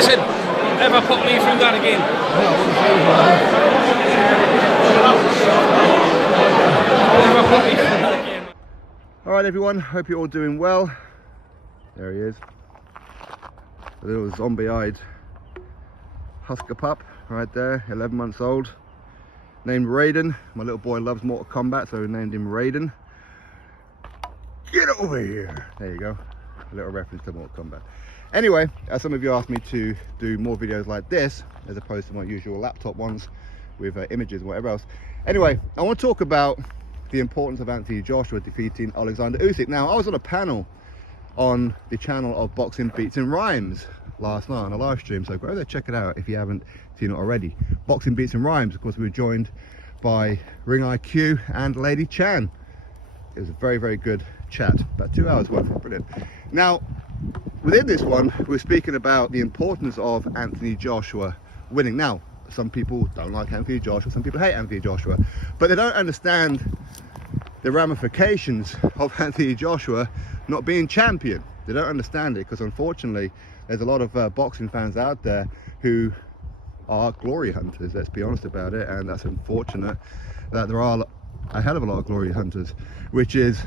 Listen, don't ever put me through that again. Don't ever put me through that again. Alright everyone, hope you're all doing well. There he is. A little zombie-eyed Husker pup right there, 11 months old. Named Raiden. My little boy loves Mortal Kombat, so we named him Raiden. Get over here! There you go. A little reference to Mortal Kombat. Anyway, as some of you asked me to do more videos like this, as opposed to my usual laptop ones with images and whatever else. Anyway, I want to talk about the importance of Anthony Joshua defeating Oleksandr Usyk. Now, I was on a panel on the channel of Boxing Beats and Rhymes last night on a live stream, so go over there, check it out if you haven't seen it already. Boxing Beats and Rhymes, of course, we were joined by Ring IQ and Lady Chan. It was a very, very good chat, about 2 hours worth. Brilliant. Now, within this one, we're speaking about the importance of Anthony Joshua winning. Now, some people don't like Anthony Joshua, some people hate Anthony Joshua, but they don't understand the ramifications of Anthony Joshua not being champion. They don't understand it because unfortunately there's a lot of boxing fans out there who are glory hunters, let's be honest about it, and that's unfortunate that there are a hell of a lot of glory hunters, which is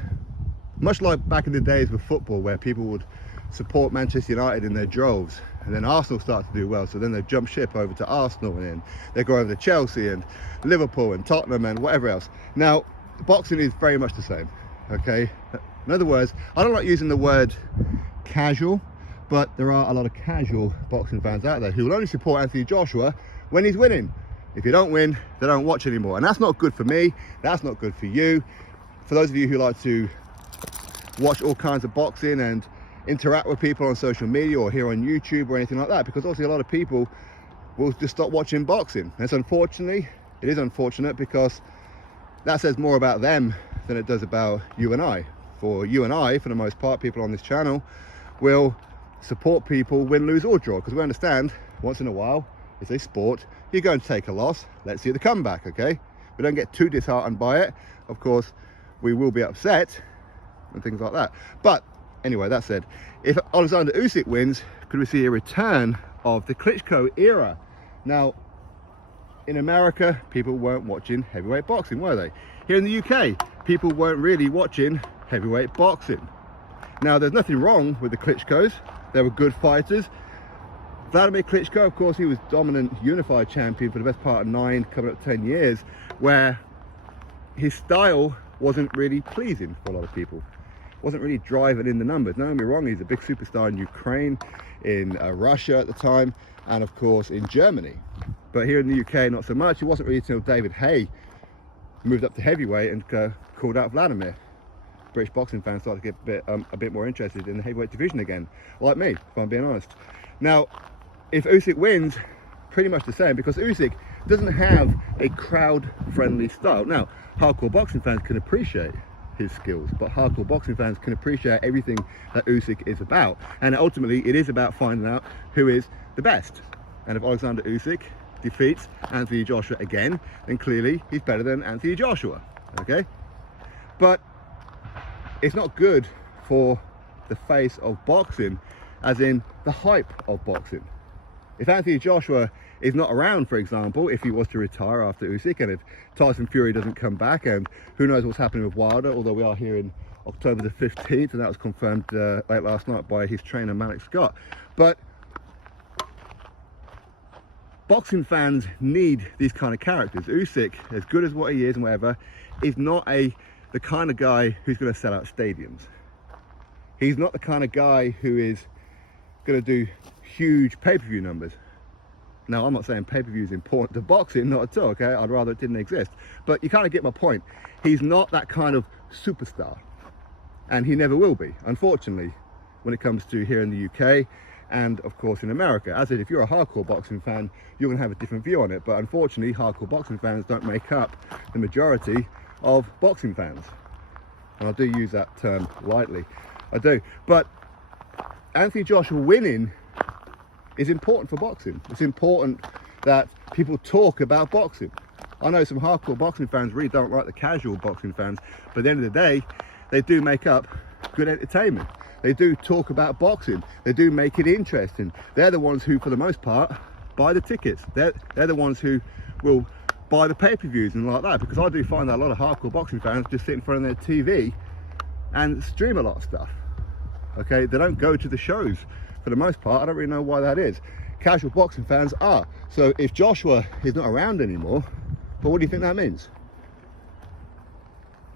much like back in the days with football where people would support Manchester United in their droves, and then Arsenal start to do well, so then they jump ship over to Arsenal, and then they go over to Chelsea and Liverpool and Tottenham and whatever else. Now, boxing is very much the same, okay? In other words, I don't like using the word casual, but there are a lot of casual boxing fans out there who will only support Anthony Joshua when he's winning. If you don't win, they don't watch anymore, and that's not good for me, that's not good for you. For those of you who like to watch all kinds of boxing and interact with people on social media or here on YouTube or anything like that, because obviously a lot of people will just stop watching boxing. And it's unfortunately, it is unfortunate because that says more about them than it does about you and I. For you and I, for the most part, people on this channel will support people win, lose or draw, because we understand once in a while it's a sport, you're going to take a loss, let's see the comeback, okay? We don't get too disheartened by it. Of course, we will be upset and things like that. But anyway, that said, if Oleksandr Usyk wins, could we see a return of the Klitschko era? Now, in America, people weren't watching heavyweight boxing, were they? Here in the UK, people weren't really watching heavyweight boxing. Now, there's nothing wrong with the Klitschkos. They were good fighters. Vladimir Klitschko, of course, he was dominant unified champion for the best part of 9, coming up 10 years, where his style wasn't really pleasing for a lot of people. Wasn't really driving in the numbers. Don't get me wrong, he's a big superstar in Ukraine, in Russia at the time, and of course in Germany. But here in the UK, not so much. It wasn't really until David Haye moved up to heavyweight and called out Vladimir. British boxing fans started to get a bit more interested in the heavyweight division again, like me, if I'm being honest. Now, if Usyk wins, pretty much the same, because Usyk doesn't have a crowd-friendly style. Now, hardcore boxing fans can appreciate his skills, but hardcore boxing fans can appreciate everything that Usyk is about, and ultimately it is about finding out who is the best. And if Oleksandr Usyk defeats Anthony Joshua again, then clearly he's better than Anthony Joshua, okay? But it's not good for the face of boxing, as in the hype of boxing. If Anthony Joshua is not around, for example, if he was to retire after Usyk, and if Tyson Fury doesn't come back, and who knows what's happening with Wilder, although we are here in October the 15th, and that was confirmed late last night by his trainer Malik Scott. But boxing fans need these kind of characters. Usyk, as good as what he is and whatever, is not the kind of guy who's going to sell out stadiums. He's not the kind of guy who is going to do huge pay-per-view numbers. Now, I'm not saying pay-per-view is important to boxing, not at all, okay? I'd rather it didn't exist. But you kind of get my point. He's not that kind of superstar, and he never will be, unfortunately, when it comes to here in the UK and, of course, in America. As if you're a hardcore boxing fan, you're going to have a different view on it. But unfortunately, hardcore boxing fans don't make up the majority of boxing fans. And I do use that term lightly. I do. But Anthony Joshua winning is important for boxing. It's important that people talk about boxing. I know some hardcore boxing fans really don't like the casual boxing fans, but at the end of the day, they do make up good entertainment. They do talk about boxing. They do make it interesting. They're the ones who, for the most part, buy the tickets. They're the ones who will buy the pay-per-views and like that, because I do find that a lot of hardcore boxing fans just sit in front of their TV and stream a lot of stuff. Okay, they don't go to the shows for the most part. I don't really know why that is. Casual boxing fans are. So if Joshua is not around anymore, but what do you think that means?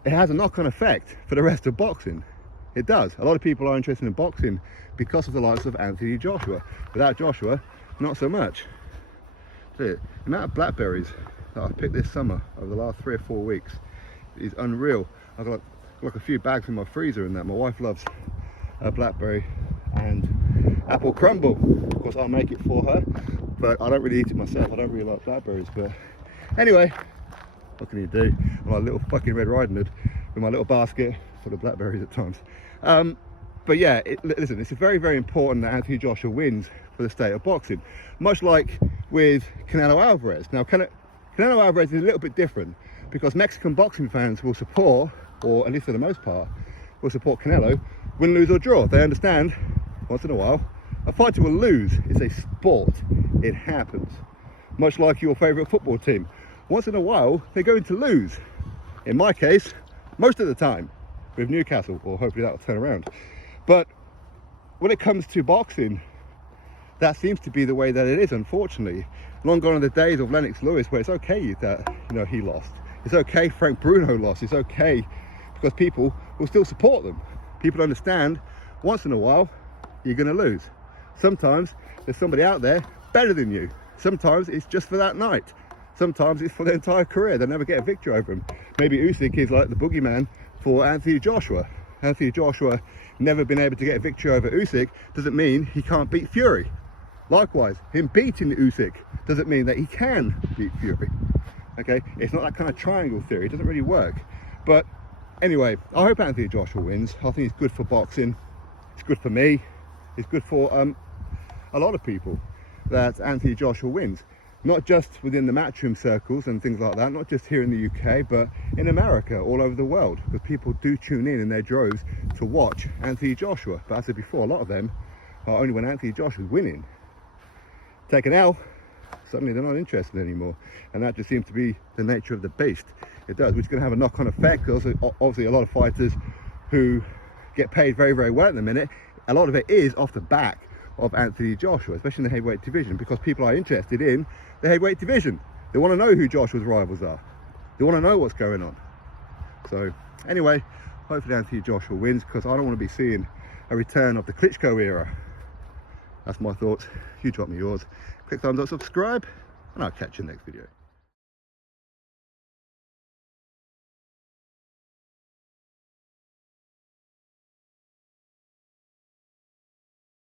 It has a knock-on effect for the rest of boxing. It does. A lot of people are interested in boxing because of the likes of Anthony Joshua. Without Joshua, not so much. The amount of blackberries that I've picked this summer over the last 3 or 4 weeks is unreal. I've got like a few bags in my freezer and that. My wife loves blackberry and apple crumble. Of course, I'll make it for her, but I don't really eat it myself. I don't really like blackberries. But anyway, what can you do? I'm like a little fucking Red Riding Hood with my little basket full of blackberries at times. But yeah, listen, it's very, very important that Anthony Joshua wins for the state of boxing, much like with Canelo Alvarez. Now, Canelo Alvarez is a little bit different because Mexican boxing fans will support, or at least for the most part, will support Canelo, win, lose or draw. They understand, once in a while, a fighter will lose. It's a sport. It happens. Much like your favourite football team. Once in a while, they're going to lose. In my case, most of the time, with Newcastle, or hopefully that'll turn around. But when it comes to boxing, that seems to be the way that it is, unfortunately. Long gone are the days of Lennox Lewis where it's okay that, you know, he lost. It's okay Frank Bruno lost. It's okay because people will still support them. People understand once in a while you're going to lose. Sometimes there's somebody out there better than you. Sometimes it's just for that night. Sometimes it's for their entire career. They'll never get a victory over him. Maybe Usyk is like the boogeyman for Anthony Joshua. Anthony Joshua never been able to get a victory over Usyk doesn't mean he can't beat Fury. Likewise, him beating Usyk doesn't mean that he can beat Fury. Okay, it's not that kind of triangle theory. It doesn't really work. But anyway, I hope Anthony Joshua wins. I think it's good for boxing. It's good for me. It's good for a lot of people that Anthony Joshua wins. Not just within the matchroom circles and things like that, not just here in the UK, but in America, all over the world, because people do tune in their droves to watch Anthony Joshua. But as I said before, a lot of them are only when Anthony Joshua's winning. Take an L, suddenly they're not interested anymore. And that just seems to be the nature of the beast. It does, which is going to have a knock-on effect, because obviously a lot of fighters who get paid very, very well at the minute, a lot of it is off the back of Anthony Joshua, especially in the heavyweight division, because people are interested in the heavyweight division. They want to know who Joshua's rivals are. They want to know what's going on. So anyway, hopefully Anthony Joshua wins, because I don't want to be seeing a return of the Klitschko era. That's my thoughts. You drop me yours. Click thumbs up, subscribe, and I'll catch you in the next video.